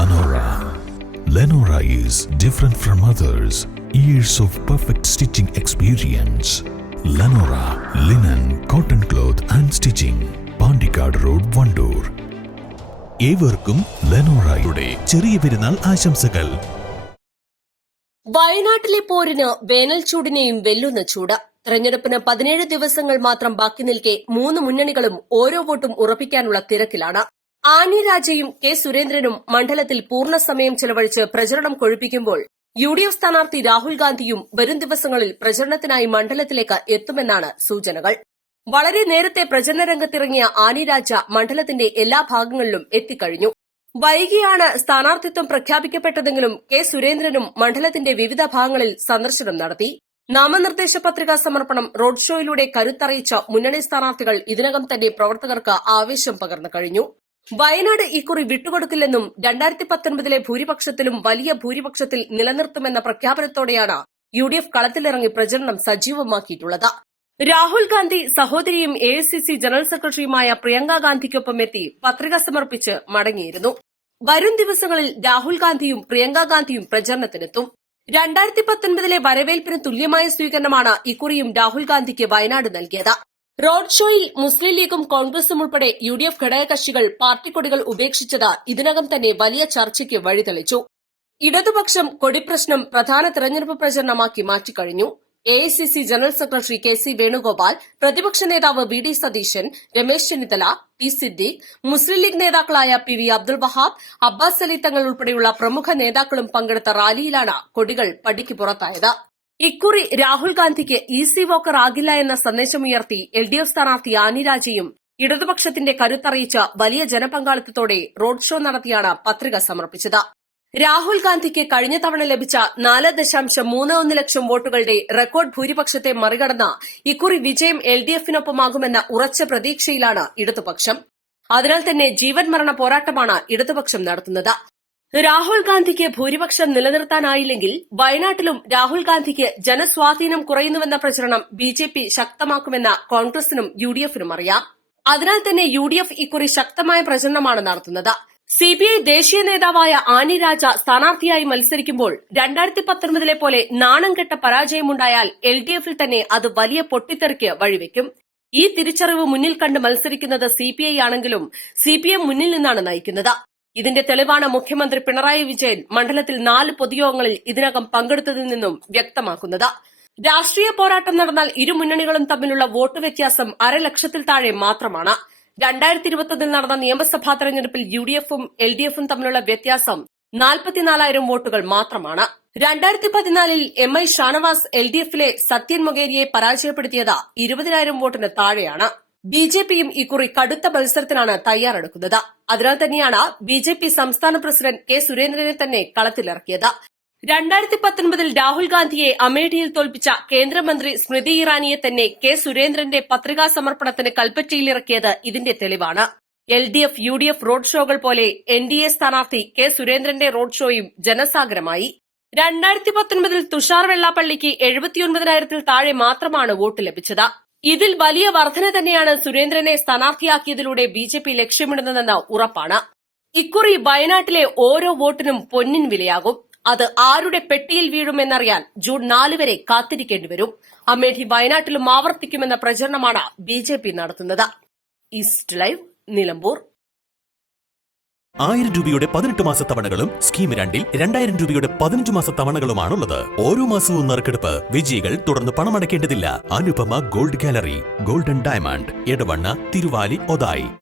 Lenora. Lenora is different from others. Years of perfect stitching experience. Lenora linen, cotton cloth and stitching. Pandikad Road, Vandoor. ഏവർക്കും ലെനോറയുടെ ചെറിയ പെരുന്നാൾ ആശംസകൾ. വയനാട്ടിലെ പോരിന് വേനൽ ചൂടിനെയും വെല്ലുന്ന ചൂട്. തെരഞ്ഞെടുപ്പിന് 17 ദിവസങ്ങൾ മാത്രം ബാക്കി നിൽക്കെ 3 മുന്നണികളും ഓരോ വോട്ടും ഉറപ്പിക്കാനുള്ള തിരക്കിലാണ്. ആനി രാജയും കെ സുരേന്ദ്രനും മണ്ഡലത്തിൽ പൂർണ്ണസമയം ചെലവഴിച്ച് പ്രചരണം കൊഴുപ്പിക്കുമ്പോൾ UDF സ്ഥാനാർത്ഥി രാഹുൽ ഗാന്ധിയും വരും ദിവസങ്ങളിൽ പ്രചരണത്തിനായി മണ്ഡലത്തിലേക്ക് എത്തുമെന്നാണ് സൂചനകൾ. വളരെ നേരത്തെ പ്രചരണ രംഗത്തിറങ്ങിയ ആനി രാജ മണ്ഡലത്തിന്റെ എല്ലാ ഭാഗങ്ങളിലും എത്തിക്കഴിഞ്ഞു. വൈകിയാണ് സ്ഥാനാർത്ഥിത്വം പ്രഖ്യാപിക്കപ്പെട്ടതെങ്കിലും കെ സുരേന്ദ്രനും മണ്ഡലത്തിന്റെ വിവിധ ഭാഗങ്ങളിൽ സന്ദർശനം നടത്തി. നാമനിർദ്ദേശ പത്രികാ സമർപ്പണം, റോഡ് ഷോയിലൂടെ കരുത്തറിയിച്ച മുന്നണി സ്ഥാനാർത്ഥികൾ ഇതിനകം തന്നെ പ്രവർത്തകർക്ക് ആവേശം പകർന്നു കഴിഞ്ഞു. വയനാട് ഇക്കുറി വിട്ടുകൊടുക്കില്ലെന്നും 2019 ഭൂരിപക്ഷത്തിലും വലിയ ഭൂരിപക്ഷത്തിൽ നിലനിർത്തുമെന്ന പ്രഖ്യാപനത്തോടെയാണ് UDF കളത്തിലിറങ്ങി പ്രചരണം സജീവമാക്കിയിട്ടുള്ളത്. രാഹുൽ ഗാന്ധി സഹോദരിയും AICC ജനറൽ സെക്രട്ടറിയുമായ പ്രിയങ്ക ഗാന്ധിക്കൊപ്പം എത്തി പത്രിക സമർപ്പിച്ച് മടങ്ങിയിരുന്നു. വരും ദിവസങ്ങളിൽ രാഹുൽ ഗാന്ധിയും പ്രിയങ്ക ഗാന്ധിയും പ്രചരണത്തിനെത്തും. 2019 വരവേൽപ്പിന് തുല്യമായ സ്വീകരണമാണ് ഇക്കുറിയും രാഹുൽ ഗാന്ധിക്ക് വയനാട് നൽകിയത്. റോഡ് ഷോയിൽ മുസ്ലിം ലീഗും കോൺഗ്രസും ഉൾപ്പെടെ UDF ഘടകകക്ഷികൾ പാർട്ടി കൊടികൾ ഉപേക്ഷിച്ചത് ഇതിനകം തന്നെ വലിയ ചർച്ചയ്ക്ക് വഴിതെളിച്ചു. ഇടതുപക്ഷം കൊടിപ്രശ്നം പ്രധാന തെരഞ്ഞെടുപ്പ് പ്രചരണമാക്കി മാറ്റിക്കഴിഞ്ഞു. AICC general secretary KC Venugopal, പ്രതിപക്ഷ നേതാവ് VD സതീശൻ, രമേശ് ചെന്നിത്തല, P സിദ്ദീഖ്, മുസ്ലിം ലീഗ് നേതാക്കളായ PV അബ്ദുൾ വഹാബ്, അബ്ബാസ് അലി തങ്ങൾ ഉൾപ്പെടെയുള്ള പ്രമുഖ നേതാക്കളും പങ്കെടുത്ത റാലിയിലാണ് കൊടികൾ പടിക്ക് പുറത്തായത്. ഇക്കുറി രാഹുൽ ഗാന്ധിക്ക് ഈസി വോക്കർ ആകില്ല എന്ന സന്ദേശമുയർത്തി LDF സ്ഥാനാർത്ഥി ആനി രാജയും ഇടതുപക്ഷത്തിന്റെ കരുത്തറിയിച്ച വലിയ ജനപങ്കാളിത്തത്തോടെ റോഡ് ഷോ നടത്തിയാണ് പത്രിക സമർപ്പിച്ചത്. രാഹുൽ ഗാന്ധിക്ക് കഴിഞ്ഞ തവണ ലഭിച്ച 4.31 ലക്ഷം വോട്ടുകളുടെ റെക്കോർഡ് ഭൂരിപക്ഷത്തെ മറികടന്ന ഇക്കുറി വിജയം LDFനൊപ്പമാകുമെന്ന ഉറച്ച പ്രതീക്ഷയിലാണ് ഇടതുപക്ഷം. അതിനാൽ തന്നെ ജീവൻ മരണ പോരാട്ടമാണ് ഇടതുപക്ഷം നടത്തുന്നത്. രാഹുൽ ഗാന്ധിക്ക് ഭൂരിപക്ഷം നിലനിർത്താനായില്ലെങ്കിൽ വയനാട്ടിലും രാഹുൽ ഗാന്ധിക്ക് ജനസ്വാധീനം കുറയുന്നുവെന്ന പ്രചരണം BJP ശക്തമാക്കുമെന്ന കോൺഗ്രസിനും UDFനും അറിയാം. അതിനാൽ തന്നെ UDF ഇക്കുറി ശക്തമായ പ്രചരണമാണ് നടത്തുന്നത്. CPI ദേശീയ നേതാവായ ആനി രാജ സ്ഥാനാർത്ഥിയായി മത്സരിക്കുമ്പോൾ 2019 പോലെ നാണം കെട്ട പരാജയമുണ്ടായാൽ LDFൽ തന്നെ അത് വലിയ പൊട്ടിത്തെറിക്ക് വഴിവെക്കും. ഈ തിരിച്ചറിവ് മുന്നിൽ കണ്ട് മത്സരിക്കുന്നത് CPI ആണെങ്കിലും CPM മുന്നിൽ നിന്നാണ് നയിക്കുന്നത്. ഇതിന്റെ തെളിവാണ് മുഖ്യമന്ത്രി പിണറായി വിജയൻ മണ്ഡലത്തിൽ 4 പൊതുയോഗങ്ങളിൽ ഇതിനകം പങ്കെടുത്തതിൽ നിന്നും വ്യക്തമാക്കുന്നത്. രാഷ്ട്രീയ പോരാട്ടം നടന്നാൽ ഇരു മുന്നണികളും തമ്മിലുള്ള വോട്ട് വ്യത്യാസം 1/2 ലക്ഷത്തിൽ താഴെ മാത്രമാണ്. 2021 നടന്ന നിയമസഭാ തെരഞ്ഞെടുപ്പിൽ UDFും LDFും തമ്മിലുള്ള വ്യത്യാസം 44,000 വോട്ടുകൾ മാത്രമാണ്. 2014 MI ഷാനവാസ് LDFിലെ സത്യൻ മൊഗേരിയെ പരാജയപ്പെടുത്തിയത് 20,000 വോട്ടിന് താഴെയാണ്. BJPയും ഇക്കുറി കടുത്ത മത്സരത്തിനാണ് തയ്യാറെടുക്കുന്നത്. അതിനാൽ തന്നെയാണ് BJP സംസ്ഥാന പ്രസിഡന്റ് കെ സുരേന്ദ്രനെ തന്നെ കളത്തിലിറക്കിയത്. 2019 രാഹുൽ ഗാന്ധിയെ അമേഠിയിൽ തോൽപ്പിച്ച കേന്ദ്രമന്ത്രി സ്മൃതി ഇറാനിയെ തന്നെ കെ സുരേന്ദ്രന്റെ പത്രികാ സമർപ്പണത്തിന് കൽപ്പറ്റയിലിറക്കിയത് ഇതിന്റെ തെളിവാണ്. LDF UDF റോഡ് ഷോകൾ പോലെ NDA സ്ഥാനാർത്ഥി കെ സുരേന്ദ്രന്റെ റോഡ് ഷോയും ജനസാഗരമായി. 2019 തുഷാർ വെള്ളാപ്പള്ളിക്ക് 79,000-ൽ താഴെ മാത്രമാണ് വോട്ട് ലഭിച്ചത്. ഇതിൽ വലിയ വർധന തന്നെയാണ് സുരേന്ദ്രനെ സ്ഥാനാർത്ഥിയാക്കിയതിലൂടെ BJP ലക്ഷ്യമിടുന്നതെന്ന് ഉറപ്പാണ്. ഇക്കുറി വയനാട്ടിലെ ഓരോ വോട്ടിനും പൊന്നിൻ വിലയാകും. അത് ആരുടെ പെട്ടിയിൽ വീഴുമെന്നറിയാൻ ജൂൺ 4 വരെ കാത്തിരിക്കേണ്ടിവരും. അമേഠി വയനാട്ടിലും ആവർത്തിക്കുമെന്ന പ്രചരണമാണ് BJP നടത്തുന്നത്. East live, Nilambur. 1000 രൂപയുടെ 18 മാസ തവണകളും സ്കീം 2ൽ 2000 രൂപയുടെ 15 മാസ തവണകളുമാണുള്ളത്. ഓരോ മാസവും നറുക്കെടുപ്പ്. വിജയികൾ തുടർന്ന് പണമടയ്ക്കേണ്ടതില്ല. Anupama gold gallery, golden diamond, Edavanna, Thiruvali, Othayi.